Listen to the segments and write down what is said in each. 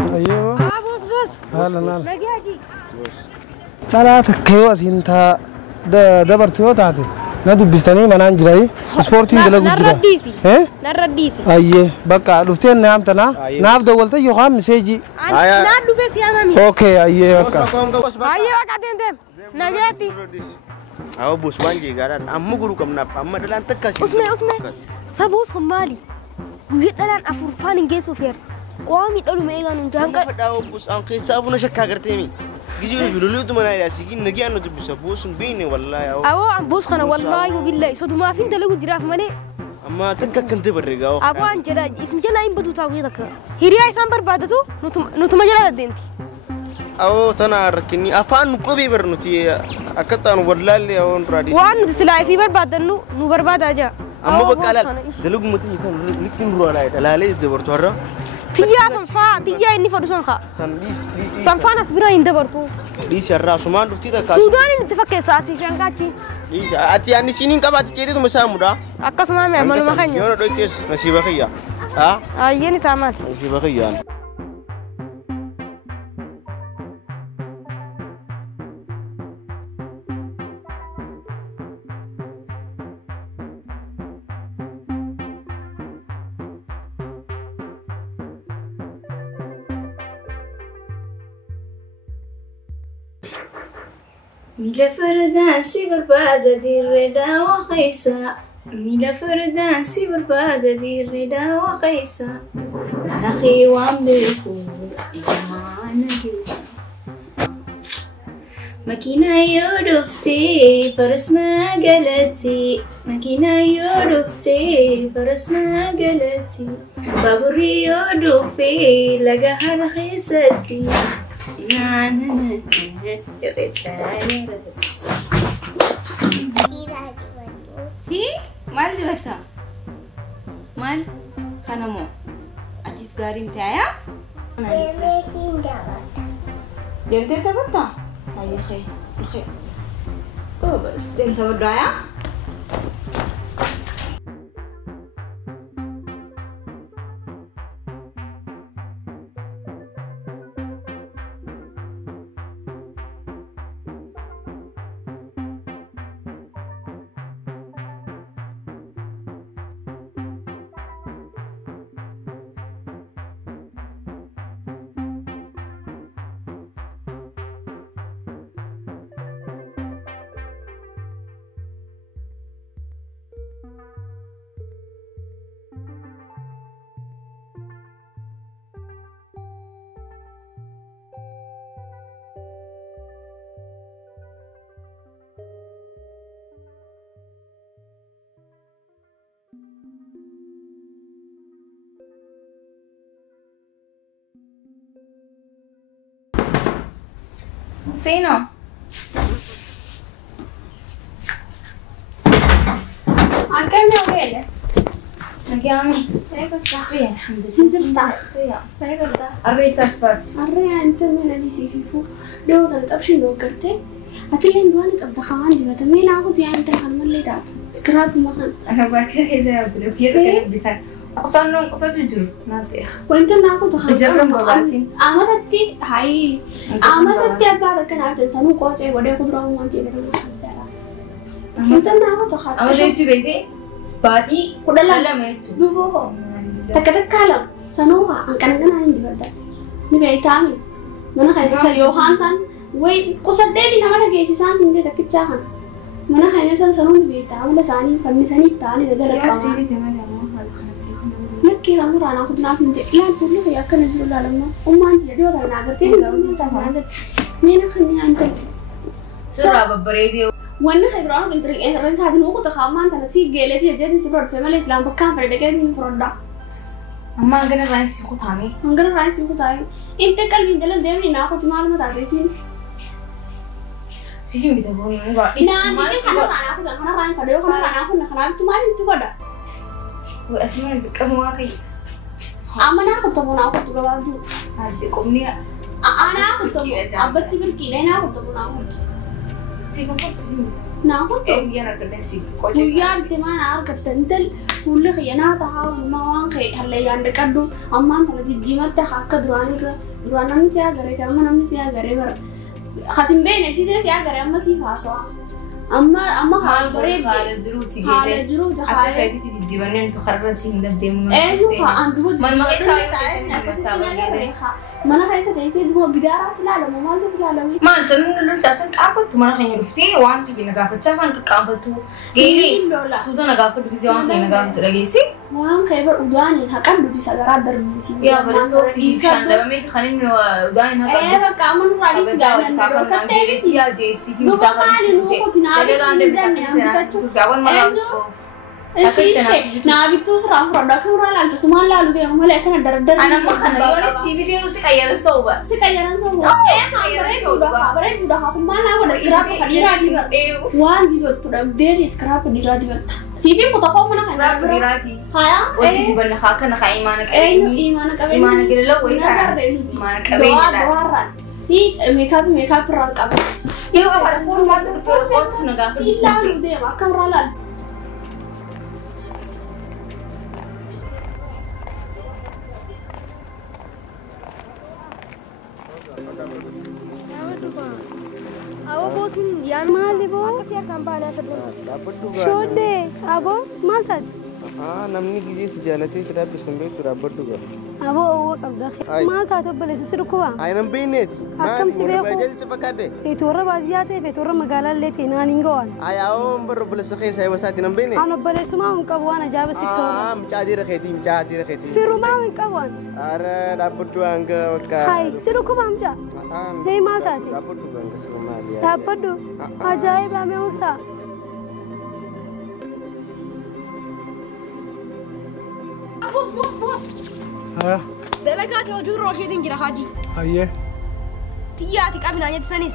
ايوه بوس هلا نجاجي لا تكيو سينتا دبرتو تاتي نادو بستاني ما نانجراي سبورتين دلا غجرا نرديسي ايه بقى دفتين نامتنا ناف دولت يوها مسجي نادو بس يا مامي اوكي ايه بقى بقى دم نجاتي أو بوس وانجي قارن أمم غرو كم ناب أمم دلان تكاش اسمع سبوس همالي ويدلان أفرفان إنجيسو فير قوامي دلو ميغان انجانك فداو بوس أنكي سافونا شكا قرتيمي جيجي يقولوا له تمنا يا سيكين نجي أنو تبوس بوس بيني والله أو بوس خنا والله وبالله صدق ما فين دلو جراف مني أما تكا كنت بريقاو أبو أنجلا اسم جلا إن بدو تاويدك هيريا إسام بربادتو نتو مجلا دينتي أو تنا ركني أفان نقبي برنتي أكتر نبرلالي أو نرادي وان تسلاي في بربادنو نبرباد أجا أما بقالة دلوق متى نكين رولا لا ليه دبرتو هرا تيجي سنفا تيجي إني فرسون خا سنفا ناس برا إن دبرتو ليش الرا سمان رفتي ده كاش سودان نتفكر ساسي فين كاتشي ليش أتي أني سنين كبات تيجي تقوم مسامورا أكاس ما معمل ما خني يونا دويتس نسيبه خيا ها أيني تامات نسيبه خيا ميلا فردان سي بربادة دي الردا وخيسا ميلا فردان سي بربادة دي الردا وخيسا أخي وام بيكون إيمان جيسا مكينة يودفتي فرس ما قلتي مكينة يودفتي فرس ما قلتي بابوري يودفي لقاها رخيصتي نانا هي مال دبتها مال خنمو أتيف قارين تايا جنتين تبطا هاي خير الخير بس دين تبدأ يا سينو أكلنا وين؟ نجامي هيك الحمد لله هيك الرئيس أسفات الريا أنت من اللي سيفيفو لو ذا تبشر لو كرتة أتلين دوانك أبدا خوان جبت مين أخذ يعني أنت خلنا اللي تعط سكراب ما خن أنا بقى هذا أقول لك يا بيتك قصانون قصات الجرو ما بيخ وأنت ناخذ خلنا بزرم بواسين أمتى هاي أمتى أبغى كان عارف سنو قاعد وده خضرة وما تيجي أنت ناخذ خلنا أما ده تبيتي بادي كلنا لا ما يتو دوبه تكتك كلام سنوها أن كان عندي بدر نبي تامي من خير سيوهان تان وين قصدي نما تجي سان سنجة تكتشاهن من خير سنو نبي تامي لساني فني سني تاني نجار يا الكلام سيدي كمان يا ماما هذا خلاص لكن هم رانا خدنا سنجة لا تقول لك يا كن نزول لما أنت يدو ترى ناقرتين دون سافران مين خلني أنت سرعة ببريدي وانا خير رانا قلت لك إيه الرئيس هذا نوقو تخامان تنسي جيلتي جدي سبرد في مال الإسلام بكان فرد كذي فردا أما أنا رايس يخو ثاني هنقول الرئيس يقول تاي أنت كل من دلنا دائما ناخذ معلومات عاديين سيفي بتقولي مو بقى نعم بس خلنا رانا خنا رانا كده خنا رانا خنا تمام أنت كده وأتمنى بكم واقعي أما ناخذ تبغى ناخذ تبغى بعدو هذه قومني أنا أخذ تبغى أبتي بالكيلة ناخذ تبغى ناخذ سيفي بس ناخذ إيه يا رجل سيفي ويا أنت ما نعرف تنتل كل خيانات هاو ما وان خي هلا le yanda kaddu amma tan jijjimatta hakka duraan namni si agare amma namni si agare bar khasim bene dite si agare amma si faso amma khal bare خالد زروتي جيلي جروج خالد خايتي تديبني انتو خربتي ندم ايوه انتو من ما يساوي mana kaisa kaisa dum gidara silala mo malta silala wi ما نسلم لول تاسن قابت ما خيني رفتي وان كي نغافت شافان قابتو غيري سودا نغافت في زوان كي نغافت رغيسي وان خيبر udani hakan duti sagara darbisi يا برسو كي شان دبا خلين udani هكا ايه بقى من رادي سيدان كتبتي يا جي سي في بتاع nabitu serang produk orang lantas semua lalu dia mulai kan dar anak makan lagi si video si kayaran soba sampai sudah aku mana aku dah scrap kadira juga wan juga sudah dia scrap kadira juga CV foto kau mana scrap kadira ji haya wajib dibanding haka nak iman iman gila woi kan iman kabin ini makeup perang kabin yuk apa foto naga sisa dia makan ralan Abo bosin yan mahali bo kasi kampanya shode abo maltat namni gizi sujalati sudah pisambe turabatuga abo wo qabda maltat bale sirkuwa aynan bayneti akam sibe ko bajali sifakade fitura badiyate fitura magala leti naningon ayaw bar bal sakhay say wasati nan bayne ano bale suma un qabwana jaba sikto mchadira kheti firuma un qabwan ara dabatu anga waka hay sirkuwa amja hey maltat dabatu anga Somalia dabatu ajaiba me usa بوس ها دلقات وجور روشيدين جرا حاجي ايه تياتي قبنا نيت سنيس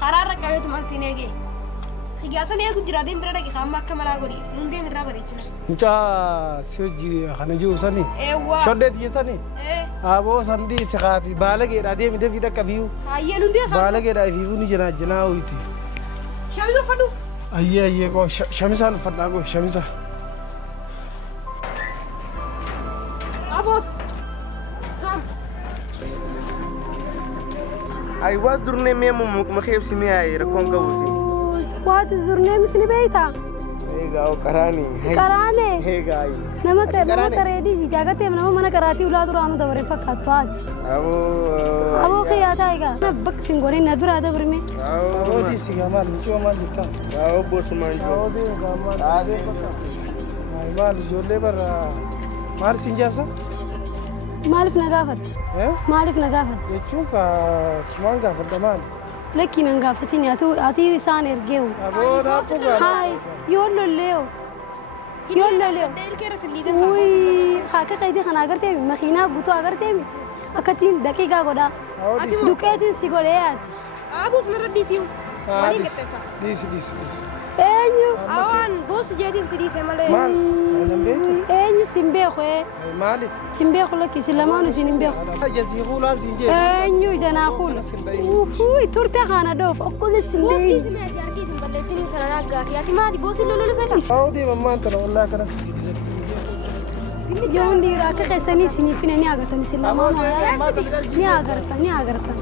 خرار قاويت ما سينيغي خياسن يا كجرا دين بردا كي خام كملا غوري نوندي مدرا بريچنا انتا سوجي خنجو سني ايوا شدت يسني ابو سندي سخاتي بالغي رادي مده في دكبيو هاي نوندي بالغي راي فيفو ني جنا ويتي شمسو فدو ايه كو شمسان فداغو شمسا ay wadurne memo ma khayb simiyay rakon gawti wad zurne misli beita ega o karani ega ay nama karedi si jagate nama mana karati uladu ranu dabare fakatto aj abo khiyata ega nabak singori nadura dabare me abo di sigamal micho mal dita abo bos manjo abo di gamal ade ay mal jolle bar mar sinjasa مالف نقافت مالف نقافت يچون کا سمان قافت دمان لكن نقافتين اتي سان ارجيو ابو رافوغا هاي يولو ليو وي خاكه قيدي خنا اگرتي مخينا غوتو اگرتي اكتين دقيقه غدا دوكيتين سيغوليات ابوس مرديسيو وني كتسا ديس انيو اوان بوس جادي سيدي سمالي مال انيو سيمبيخو مالف سيمبيخو لك سلامانو سيمبيخو جزيخو لا سينجي انيو جناخول وي تورتي خانا دوف اكل سيمبي بوس سيمي اركي بلسيني تراغا ياتي ما دي بوس لولو فتا اودي ماما انت والله كان جون دي راك خسني سيني فيني اغرتني سلامانو ني اغرتا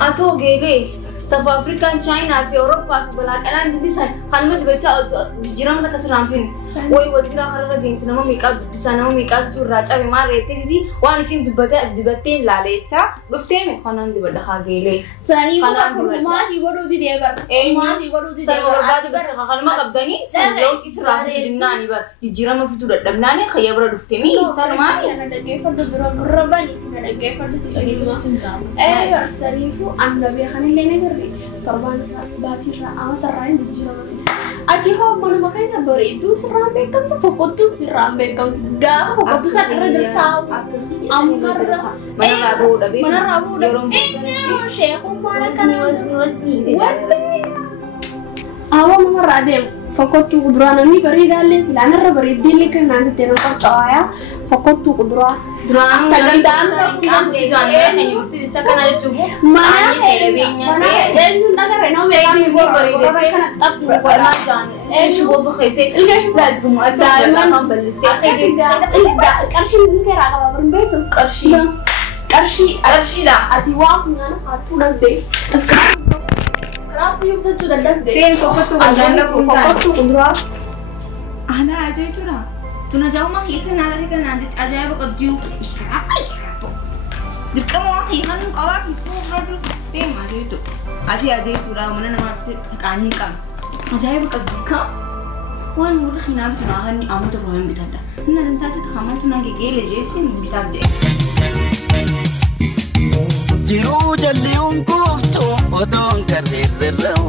اتو جيلي تف افريكان تشاينا في اوروبا في بلاد الان ديسان خلمت بيتا جيران تكسران فين وي وزيرا خرج دين تنما ميقاد بسانو ميقاد تراچا بما ريتي وان سين دبتين لاليتا دفتين خنان دي بدخا جيلي ساني ما سي ورودي ديبر ما سي ورودي ديبر بس خلما قبدني سلو اسرا ديناني بر جيران ما فتو دبناني خيبر دفتمي سلمان انا دغه فرد رباني تنا دغه فرد سيني ايوه سريفو النبي خان لنا تربان باتيرا أما تراين دجيرا أجي هو من مكاي سبري دوس رامبكم تفقد دوس رامبكم دا فقد دوس أدرى تاو أمبارا mana rabu dabi إيه شيخ مالا كان وسني أول مرة أدم فقدت قدرانا مي بريد اللي سلنا الربريد اللي كان عند تيرو قطعة فقدت قدرة تجدان كم جانب خير تجكنا الجو mana dan naga reno megan بريد كان تطلع ولا جان شو بخيسة لازم أجرب لما بلستي كرشين كرا qarshii la ati waan funyaana kaattuu dhabde iskiraap yoo tachuu dadhabde Teen fokkattuu gadaanna fokkattuu kuduraa Ana ajaa'ibudha. Tuna jaa'uma keessa naa gadi kan naan jetti ajaa'iba qabduu. Dirqama waan hiikan qabaa fi fuuldura deema ajaa'ibtu. Ati ajaa'ibtuudha mana namaa dhufte taqaanii qaba. Ajaa'iba qabdi ka waan warra hinaa bitu naa hanni amata rohan bitadha. Inna tan taasisu hamantu naa gegeele jeessi bitaaf jee. Jiruu jalliin kuuftu odoon karreerrerra'u.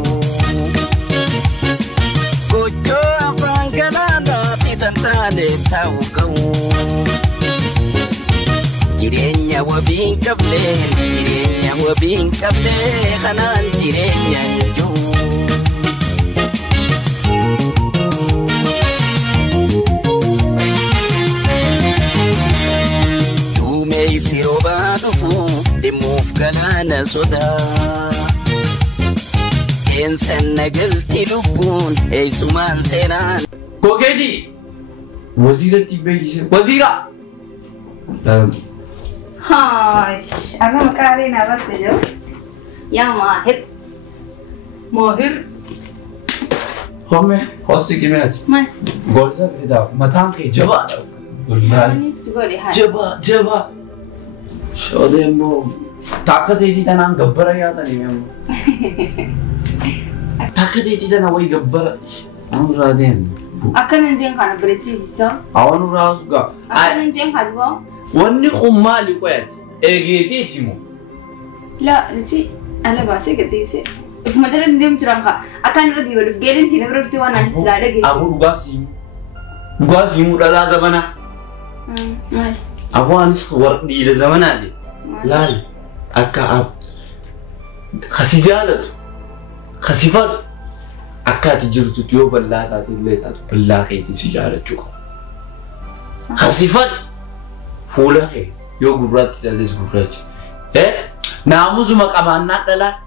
Gochoo afaan galaanaa fi tantaalee ta'uu qabu. Jireenya wabiin qablee kanaan jireenya jiru. Duumessi roobaa dhufu dhimmuuf galaana sodaa. Seensan nagalti lubbuun eessumaan seenaan. Kokeeti wasiiratti beeksise wasiira. Hai, apa makarin apa saja? Ya mahir. Mahir. Homme hosi kimeati. Mas, Gorsa beda mataan ke jaba. Wallahi ini suka lihat. jaba. Shode mo takat edi tanang gabbara yaata ni mem. Takat edi tanang wai gabbara. Anu raden. Akan nanjeng kana precis so. Awanu rausga. Akan nanjeng kadwa. Wanni khumali kwet. Egeti timo. La, lucu. Ala bahasa gitu sih. Macam dia mencurangka. Akan lagi baru gelin sih, baru tuh nanti selada gitu. Aku dugasi mu dalam zaman. Mal. Aku anis war di zaman aja. Lal, akka kasih jalan, kasih fad. Akka tidur tu tiup belah tadi lekat belah kayak si jalan juga. Kasih fad. Fulah he. Yo gurat tidak gurat. Namu cuma kamanat adalah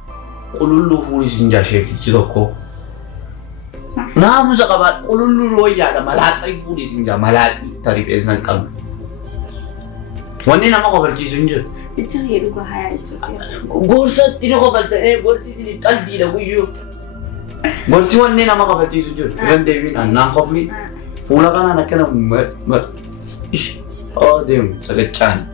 kululu fuli sinja shek jidoko. Namu sakabat kululu loya ada malatai fuli sinja malati tarif esnan kam. Wanni nama kau kerja sinja. Itu ya juga hayal itu. Gorsa tino kau kerja gorsi sini kaldi dah kuyu. Gorsi wanni nama kau kerja sinja. Kan Devin anak kau fuli. Fula kan anak kena mat. Ish. Oh dem sakit can.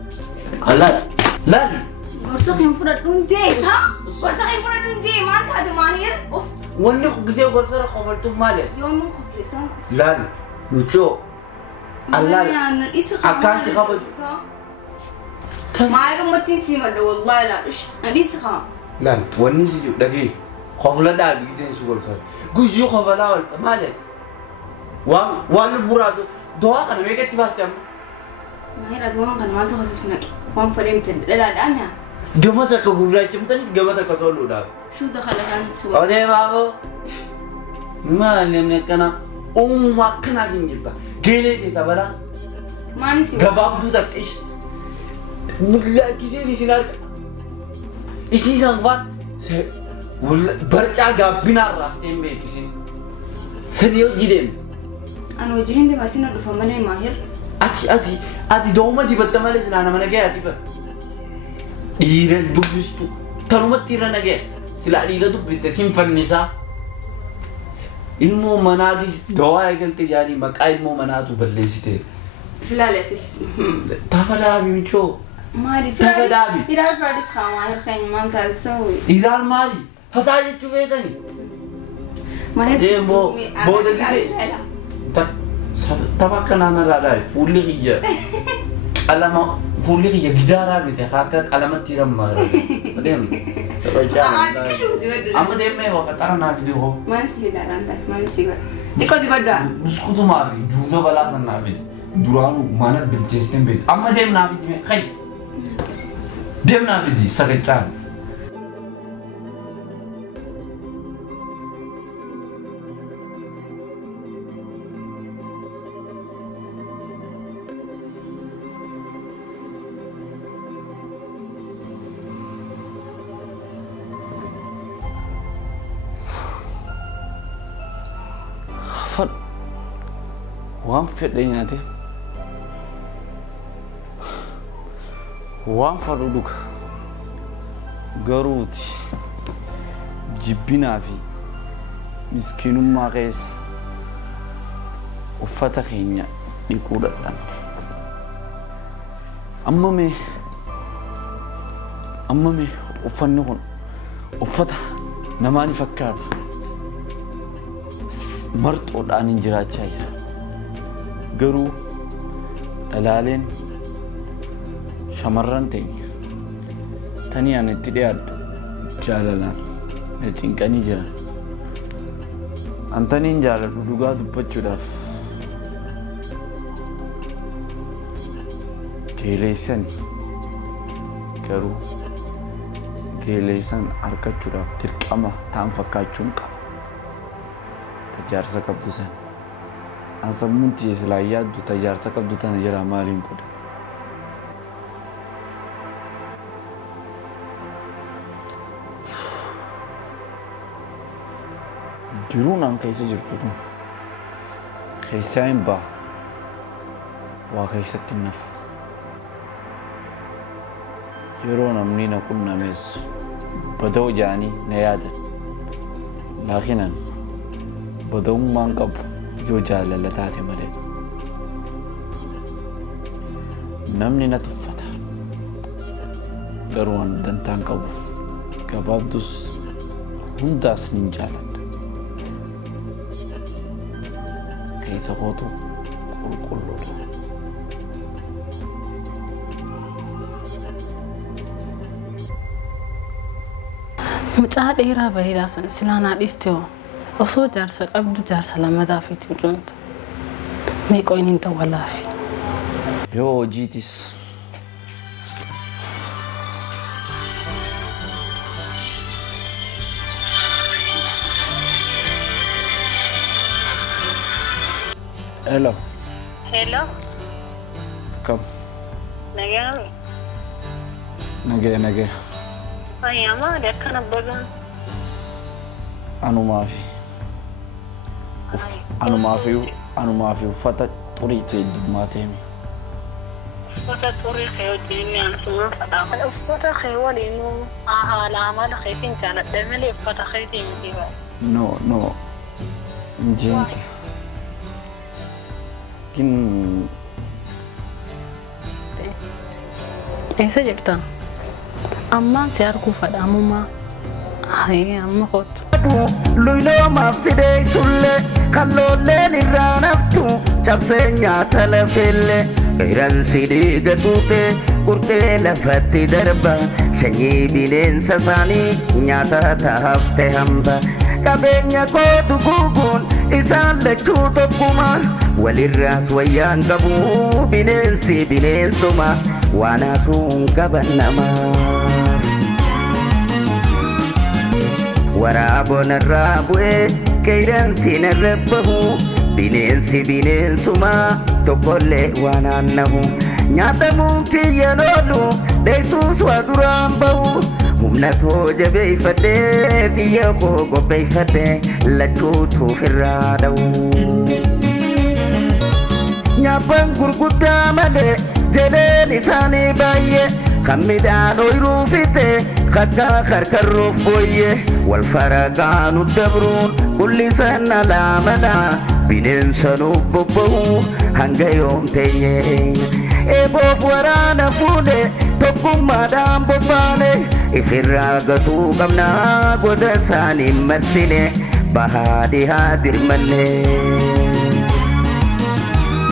Alat. Lan. Gorsa yang pura tunje, sah? Gorsa yang pura tunje, mana ada mahir? Of. Wanni kau kerja gorsa kau bertu malah. Yang mau kuflisan. Lan. Lucu. Allah. Akan sih kau. Mahir mati sih mana, wallahi lah. Ish, nanti sah. Lan. Wanni sih lagi. Kau fula dah bikin sugar gorsa. Guju kau fula malah. Wan burado. Doa kan mereka tiba siam. Mahir ada orang kan masuk ke sini. Wan fadem tu, dah ada. Dia masa kau gurai cuma tadi gak masa kau tahu dah. Sudah kalau kan suara. Oh deh babu. Mana ni kena makan aja ni pak. Gile ni tak bala. Mana sih? Gabab tu tak ish. Mula kisah di sini. Isi sangbat. Saya berca gabinar raftem be tu sini. Senior jidem. Anu jirin deh masih nak dufan mana Mahir? Ati doma di batta male selana mana gaya ati ba. Ira dubis tu. Tarumat tira nage. Sila ira dubis te simpan nisa. Ilmu manadi doa egal te jari maka ilmu manatu balle site. Filaletis. Tafala bicho. Mali Tagadabi. Ira Fradis kau Mahir khain man tak sawi. Iral mali. Fataya chuve tani. Mahir Dia mau dah kisah. Tapi kenapa nara fully hija? Alam fully hija gidara bete, kakak alamat tiram marah. Adem, sebaca. Amma dem me waktu tahan nabi tu ho. Mana sih daran tak? Mana sih gua? Ikut di bawah. Musku tu mari, juza balasan nabi. Duranu mana bilcestem bet. Amma dem nabi tu me, khay. Dem nabi di sebaca. Waan fedhe nyaate waan fadhu dhuga garuuti jibbinaa fi miskiinummaa keessa uffata keenya dhiquu dadhabne amma mee uffanni kun uffata namaani fakkaata marxoodhaan hin jiraachaa jira garuu dhalaaleen shamarran teenya tanii aan itti dhiyaaddu jaalalaan na cinqanii jiran antaniin jaaladhu dhugaa dubbachuudhaaf geeleessani garuu geeleessan argachuudhaaf dirqama ta'an fakkaachuun qaba tajaarsa qabdu san ansammuun tiislaa yaaddu tajaarsa qabdu tana jira maaliin godha jiruun an keessa jirtu kun keessaa hin baa waa keessatti hin nafu yeroo namni na qunnames bada'u jaanii na yaadan laakinan bada'ummaan qabu yoo jaalala taate malee namni na tuffata garuu waan dantaan qabuuf gabaabdus hundaas nin jaaladha keessa kootu qulqulluudha mucaa dheeraa bareedaa san silaanaa dhiistee osoo jaarsa qabdu jaarsa lammataa fi cimcumta meeqoo inni hin tawwalaafi yoo hojiitis hello come nage ayama ada kana bagan anumaafi uffata xurii ta'e dummaatee uffata xurii kee wajjin ansuma fadha uffata kee waliin haala amala keetiin jaaladha malee uffata keetiin miti no injiinti kin eessa jirta ammaan si arguu fadha ammumaa amma kootu Luiloo maafsidee sulle kalloolleen irraa naftu cabsee nyaata lafelle Iran sidii gaduute qurxee lafatti darba sanyii bineensa isaanii nyaata taafte hamba qabeenya koo duguuguun isaan lachuu tokkuma walirraas wayyaan qabu bineensi bineensuma waan haasuun qaban namaa waraabon irraa bu'ee qeeransi narrabbahu bineensi bineensuma tokkollee waan aannahu nyaatamuun kiyya loolu deessuus waa duraan bahu humna too jabeeffadhee xiyya koo qopheeffadhee lachuutuuf irraa dha'u nyaaphan gurguddaa malee jedheen isaanii baay'ee kan midhaan ooyiruu fixe kakkaa karkarroof booyye wal faraqaanu dabruun kullisan alaamana bineensa nuuf bobba'u hanga yoom teenye eeboof waraana fuudhe tokkummaadhaan bobbaane ifirraa gatuu qabnaa goda isaanii marsine bahaa dhihaa dirmanne